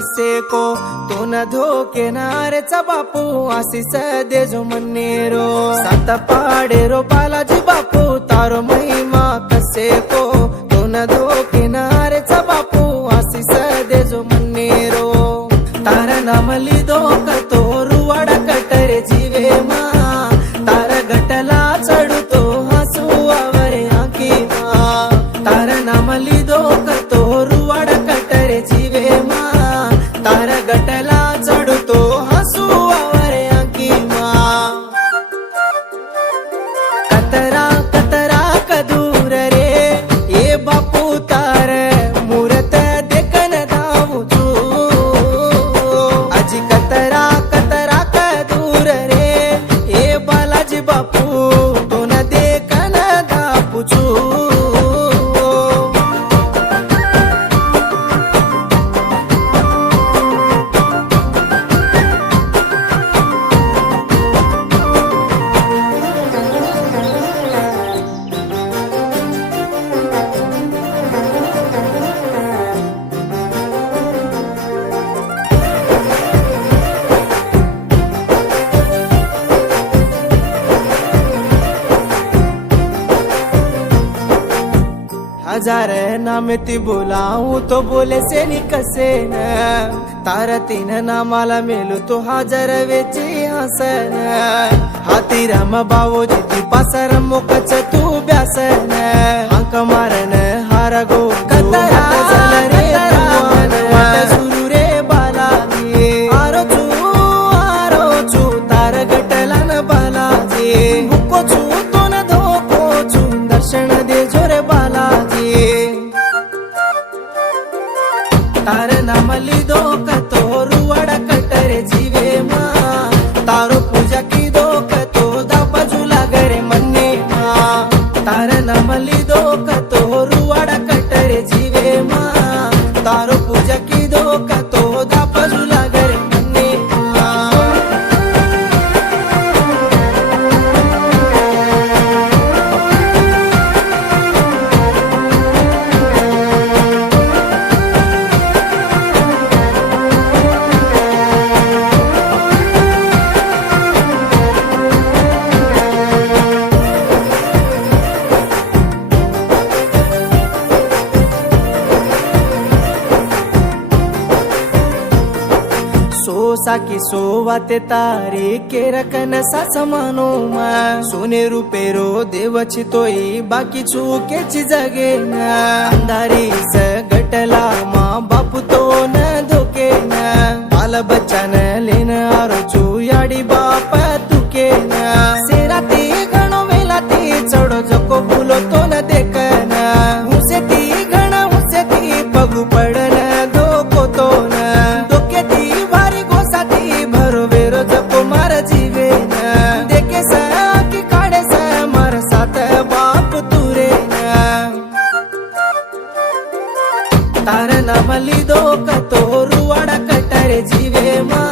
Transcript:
कसे को तो न धोके नारेचा बापू आशीष दे जो मन्नेरो सात पाडे रो बालाजी बापू तारो महिमा कसे को तो न धोके नारेचा बापू आशीष दे जो मन्नेरो तार नाम लिदो कतो रुवाडा कटरे जीवे मा तार गटला चढतो हसू आवरे आखी मा तार नाम लिदो कतो रुवाडा कटरे जीवे मा तार गटला चढतो हसू आवरे आखी मा कतरा कतरा कदूर रे ये बापू तार मूरत देखन धावू तू आजी कतरा कतरा कदूर रे ये बालाजी बापू तो न देखन धावू तू हजार नाम ती बोलाऊ तो बोले से नी कसे न तार तीन नामाला मेलू तो हजार वेची हसन हाती राम बावो जिती पासर मोकच तू ब्यासन अंक मारन हार गो कतरा रे वाट सुरू रे बालाजी आरो चू तार गटला न बालाजी हुको चू तो न धोको चू दर्शन दे जोरे बालाजी तार नाम लिदो कतो रुवाडा कटरे जीवे मा तारो पूजा की दो कतो दा बाजूला गरे मन्ने मा तार नाम लिदो कतो रुवाडा कटरे जीवे मा तारो पूजा की दो कतो दा बाजूला गरे मन्ने मा साकी सोवाते तारे के रकन सा समानो मा सोने रुपेरो देवची तोई बाकी चुकेची जगे ना अंधारी स गटला मा बापू तो न धोके ना बाल बच्चा न लेन आरो चू याडी बाप तुके ना सेरा ती गणो वेला ती चढो जको फुलो तो न देखना हुसे ती गणा हुसे ती पगू पडन धोको तो न डोके ती भारी गोसाती भरो वेरो जपो मार जीवे न देखे सा की काढे सा मार साथ बाप तुरे न तार नाम लिदो कतो रुवाडा कटरे जीवे मा